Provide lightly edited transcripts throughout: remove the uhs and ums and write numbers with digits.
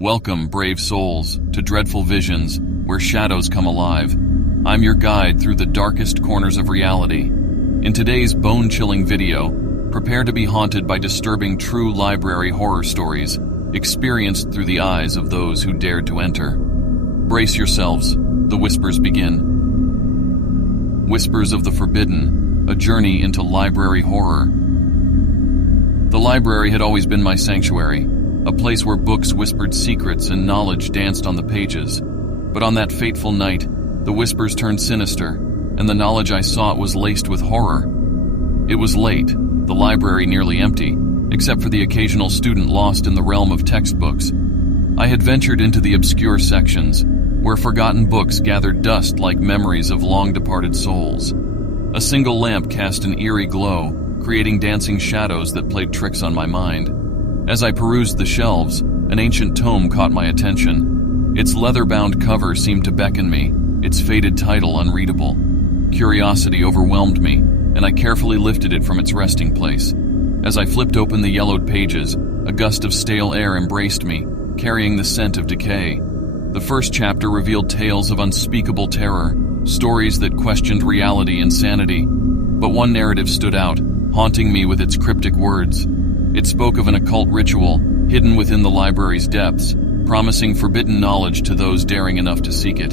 Welcome, brave souls, to Dreadful Visions, where shadows come alive. I'm your guide through the darkest corners of reality. In today's bone-chilling video, prepare to be haunted by disturbing true library horror stories, experienced through the eyes of those who dared to enter. Brace yourselves, the whispers begin. Whispers of the Forbidden, a journey into library horror. The library had always been my sanctuary, a place where books whispered secrets and knowledge danced on the pages. But on that fateful night, the whispers turned sinister, and the knowledge I sought was laced with horror. It was late, the library nearly empty, except for the occasional student lost in the realm of textbooks. I had ventured into the obscure sections, where forgotten books gathered dust like memories of long-departed souls. A single lamp cast an eerie glow, creating dancing shadows that played tricks on my mind. As I perused the shelves, an ancient tome caught my attention. Its leather-bound cover seemed to beckon me, its faded title unreadable. Curiosity overwhelmed me, and I carefully lifted it from its resting place. As I flipped open the yellowed pages, a gust of stale air embraced me, carrying the scent of decay. The first chapter revealed tales of unspeakable terror, stories that questioned reality and sanity. But one narrative stood out, haunting me with its cryptic words. It spoke of an occult ritual hidden within the library's depths, promising forbidden knowledge to those daring enough to seek it.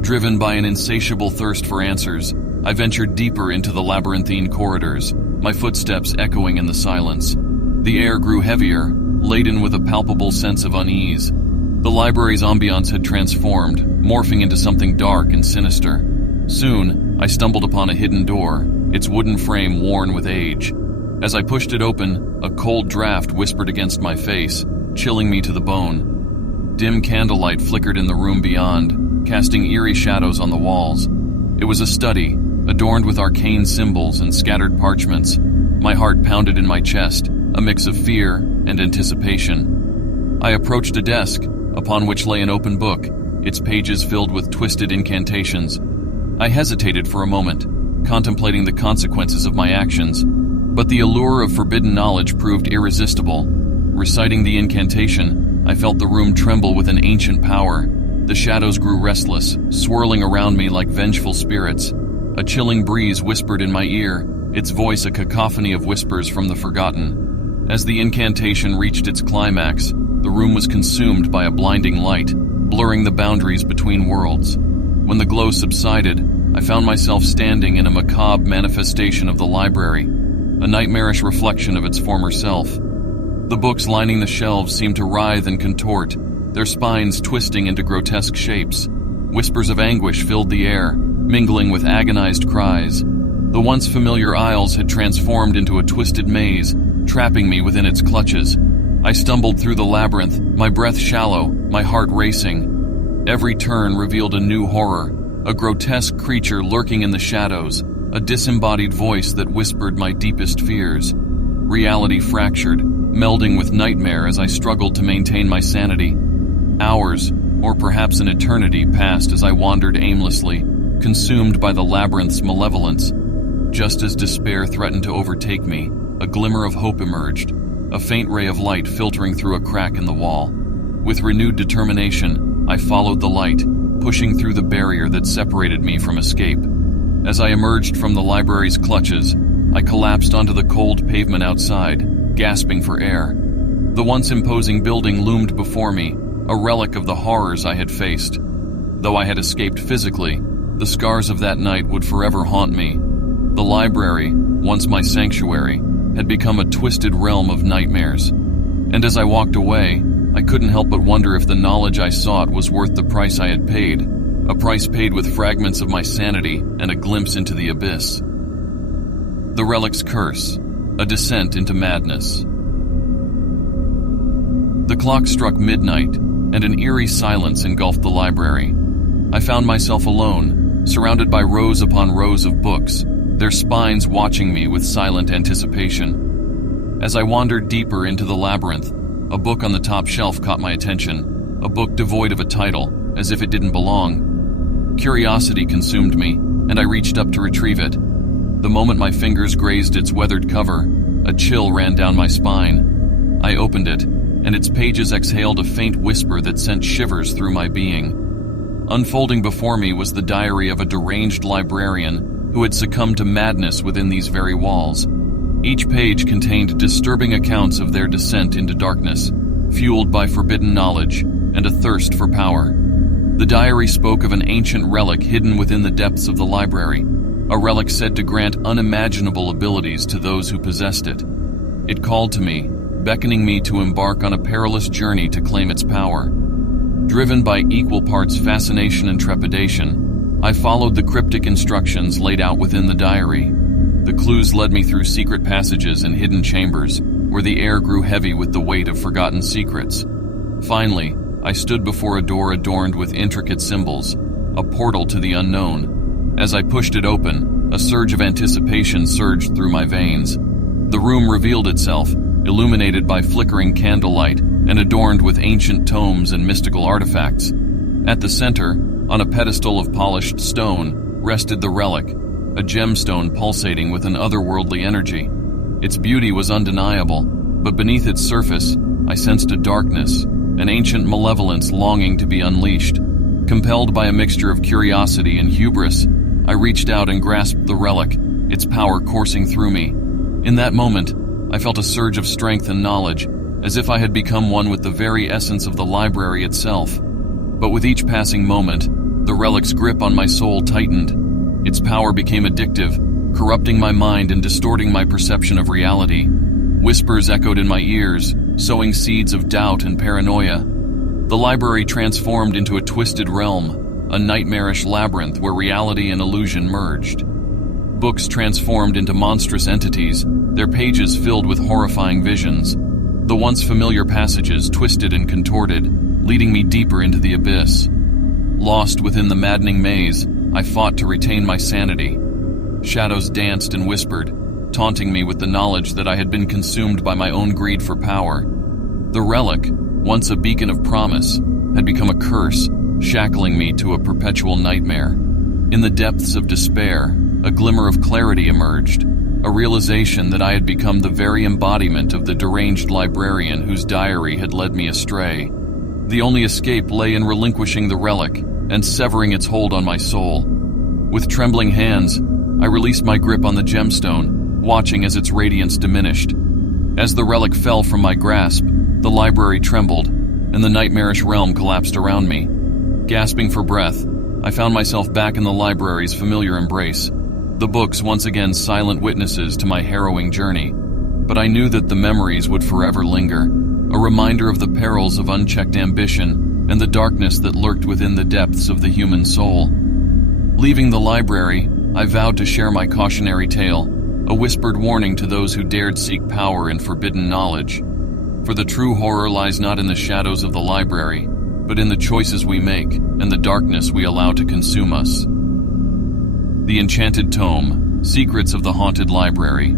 Driven by an insatiable thirst for answers, I ventured deeper into the labyrinthine corridors, my footsteps echoing in the silence. The air grew heavier, laden with a palpable sense of unease. The library's ambiance had transformed, morphing into something dark and sinister. Soon, I stumbled upon a hidden door, its wooden frame worn with age. As I pushed it open, a cold draft whispered against my face, chilling me to the bone. Dim candlelight flickered in the room beyond, casting eerie shadows on the walls. It was a study, adorned with arcane symbols and scattered parchments. My heart pounded in my chest, a mix of fear and anticipation. I approached a desk, upon which lay an open book, its pages filled with twisted incantations. I hesitated for a moment, contemplating the consequences of my actions. But the allure of forbidden knowledge proved irresistible. Reciting the incantation, I felt the room tremble with an ancient power. The shadows grew restless, swirling around me like vengeful spirits. A chilling breeze whispered in my ear, its voice a cacophony of whispers from the forgotten. As the incantation reached its climax, the room was consumed by a blinding light, blurring the boundaries between worlds. When the glow subsided, I found myself standing in a macabre manifestation of the library, a nightmarish reflection of its former self. The books lining the shelves seemed to writhe and contort, their spines twisting into grotesque shapes. Whispers of anguish filled the air, mingling with agonized cries. The once familiar aisles had transformed into a twisted maze, trapping me within its clutches. I stumbled through the labyrinth, my breath shallow, my heart racing. Every turn revealed a new horror, a grotesque creature lurking in the shadows, a disembodied voice that whispered my deepest fears. Reality fractured, melding with nightmare as I struggled to maintain my sanity. Hours, or perhaps an eternity, passed as I wandered aimlessly, consumed by the labyrinth's malevolence. Just as despair threatened to overtake me, a glimmer of hope emerged, a faint ray of light filtering through a crack in the wall. With renewed determination, I followed the light, pushing through the barrier that separated me from escape. As I emerged from the library's clutches, I collapsed onto the cold pavement outside, gasping for air. The once imposing building loomed before me, a relic of the horrors I had faced. Though I had escaped physically, the scars of that night would forever haunt me. The library, once my sanctuary, had become a twisted realm of nightmares. And as I walked away, I couldn't help but wonder if the knowledge I sought was worth the price I had paid. A price paid with fragments of my sanity and a glimpse into the abyss. The Relic's Curse, a descent into madness. The clock struck midnight, and an eerie silence engulfed the library. I found myself alone, surrounded by rows upon rows of books, their spines watching me with silent anticipation. As I wandered deeper into the labyrinth, a book on the top shelf caught my attention, a book devoid of a title, as if it didn't belong. Curiosity consumed me, and I reached up to retrieve it. The moment my fingers grazed its weathered cover, a chill ran down my spine. I opened it, and its pages exhaled a faint whisper that sent shivers through my being. Unfolding before me was the diary of a deranged librarian who had succumbed to madness within these very walls. Each page contained disturbing accounts of their descent into darkness, fueled by forbidden knowledge and a thirst for power. The diary spoke of an ancient relic hidden within the depths of the library, a relic said to grant unimaginable abilities to those who possessed it. It called to me, beckoning me to embark on a perilous journey to claim its power. Driven by equal parts fascination and trepidation, I followed the cryptic instructions laid out within the diary. The clues led me through secret passages and hidden chambers, where the air grew heavy with the weight of forgotten secrets. Finally, I stood before a door adorned with intricate symbols, a portal to the unknown. As I pushed it open, a surge of anticipation surged through my veins. The room revealed itself, illuminated by flickering candlelight and adorned with ancient tomes and mystical artifacts. At the center, on a pedestal of polished stone, rested the relic, a gemstone pulsating with an otherworldly energy. Its beauty was undeniable, but beneath its surface, I sensed a darkness, an ancient malevolence longing to be unleashed. Compelled by a mixture of curiosity and hubris, I reached out and grasped the relic, its power coursing through me. In that moment, I felt a surge of strength and knowledge, as if I had become one with the very essence of the library itself. But with each passing moment, the relic's grip on my soul tightened. Its power became addictive, corrupting my mind and distorting my perception of reality. Whispers echoed in my ears, sowing seeds of doubt and paranoia. The library transformed into a twisted realm, a nightmarish labyrinth where reality and illusion merged. Books transformed into monstrous entities, their pages filled with horrifying visions. The once familiar passages twisted and contorted, leading me deeper into the abyss. Lost within the maddening maze, I fought to retain my sanity. Shadows danced and whispered, taunting me with the knowledge that I had been consumed by my own greed for power. The relic, once a beacon of promise, had become a curse, shackling me to a perpetual nightmare. In the depths of despair, a glimmer of clarity emerged, a realization that I had become the very embodiment of the deranged librarian whose diary had led me astray. The only escape lay in relinquishing the relic and severing its hold on my soul. With trembling hands, I released my grip on the gemstone, watching as its radiance diminished. As the relic fell from my grasp, the library trembled, and the nightmarish realm collapsed around me. Gasping for breath, I found myself back in the library's familiar embrace. The books once again silent witnesses to my harrowing journey, but I knew that the memories would forever linger, a reminder of the perils of unchecked ambition and the darkness that lurked within the depths of the human soul. Leaving the library, I vowed to share my cautionary tale, a whispered warning to those who dared seek power and forbidden knowledge. For the true horror lies not in the shadows of the library, but in the choices we make and the darkness we allow to consume us. The Enchanted Tome, Secrets of the Haunted Library.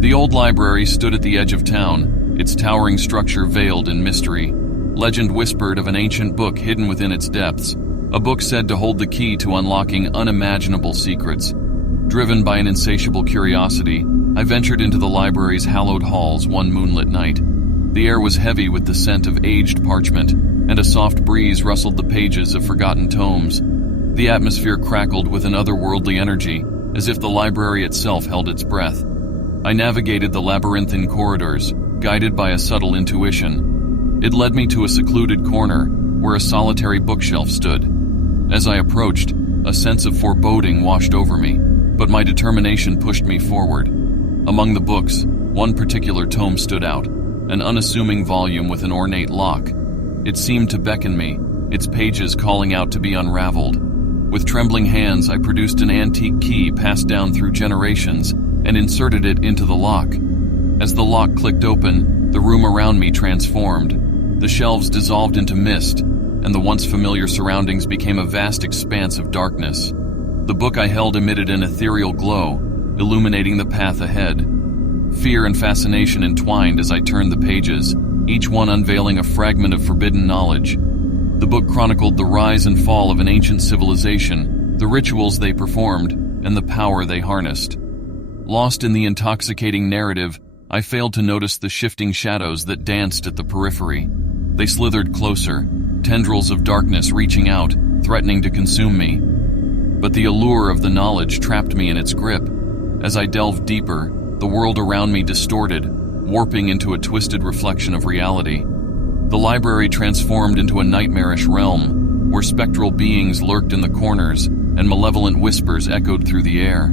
The old library stood at the edge of town, its towering structure veiled in mystery. Legend whispered of an ancient book hidden within its depths, a book said to hold the key to unlocking unimaginable secrets. Driven by an insatiable curiosity, I ventured into the library's hallowed halls one moonlit night. The air was heavy with the scent of aged parchment, and a soft breeze rustled the pages of forgotten tomes. The atmosphere crackled with an otherworldly energy, as if the library itself held its breath. I navigated the labyrinthine corridors, guided by a subtle intuition. It led me to a secluded corner, where a solitary bookshelf stood. As I approached, a sense of foreboding washed over me, but my determination pushed me forward. Among the books, one particular tome stood out, an unassuming volume with an ornate lock. It seemed to beckon me, its pages calling out to be unraveled. With trembling hands, I produced an antique key passed down through generations and inserted it into the lock. As the lock clicked open, the room around me transformed. The shelves dissolved into mist, and the once familiar surroundings became a vast expanse of darkness. The book I held emitted an ethereal glow, illuminating the path ahead. Fear and fascination entwined as I turned the pages, each one unveiling a fragment of forbidden knowledge. The book chronicled the rise and fall of an ancient civilization, the rituals they performed, and the power they harnessed. Lost in the intoxicating narrative, I failed to notice the shifting shadows that danced at the periphery. They slithered closer, tendrils of darkness reaching out, threatening to consume me. But the allure of the knowledge trapped me in its grip. As I delved deeper, the world around me distorted, warping into a twisted reflection of reality. The library transformed into a nightmarish realm, where spectral beings lurked in the corners and malevolent whispers echoed through the air.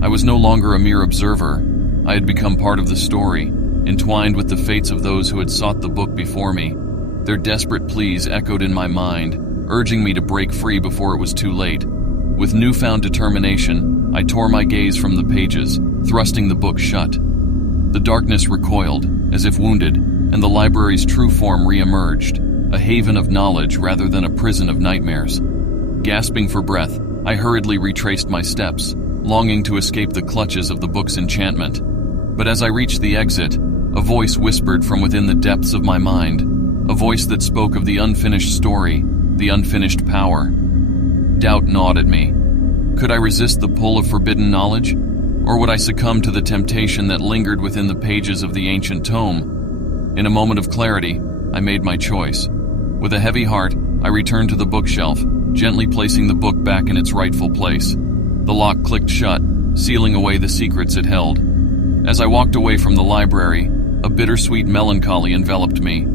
I was no longer a mere observer. I had become part of the story, entwined with the fates of those who had sought the book before me. Their desperate pleas echoed in my mind, urging me to break free before it was too late. With newfound determination, I tore my gaze from the pages, thrusting the book shut. The darkness recoiled, as if wounded, and the library's true form re-emerged, a haven of knowledge rather than a prison of nightmares. Gasping for breath, I hurriedly retraced my steps, longing to escape the clutches of the book's enchantment. But as I reached the exit, a voice whispered from within the depths of my mind, a voice that spoke of the unfinished story, the unfinished power. Doubt gnawed at me. Could I resist the pull of forbidden knowledge? Or would I succumb to the temptation that lingered within the pages of the ancient tome? In a moment of clarity, I made my choice. With a heavy heart, I returned to the bookshelf, gently placing the book back in its rightful place. The lock clicked shut, sealing away the secrets it held. As I walked away from the library, a bittersweet melancholy enveloped me.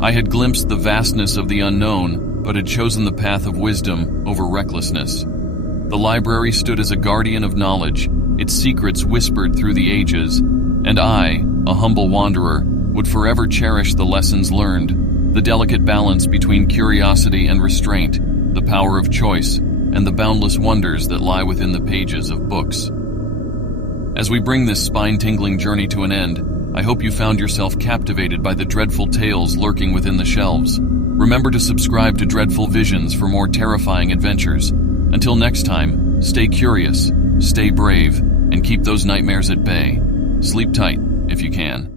I had glimpsed the vastness of the unknown, but had chosen the path of wisdom over recklessness. The library stood as a guardian of knowledge, its secrets whispered through the ages, and I, a humble wanderer, would forever cherish the lessons learned, the delicate balance between curiosity and restraint, the power of choice, and the boundless wonders that lie within the pages of books. As we bring this spine-tingling journey to an end, I hope you found yourself captivated by the dreadful tales lurking within the shelves. Remember to subscribe to Dreadful Visions for more terrifying adventures. Until next time, stay curious, stay brave, and keep those nightmares at bay. Sleep tight, if you can.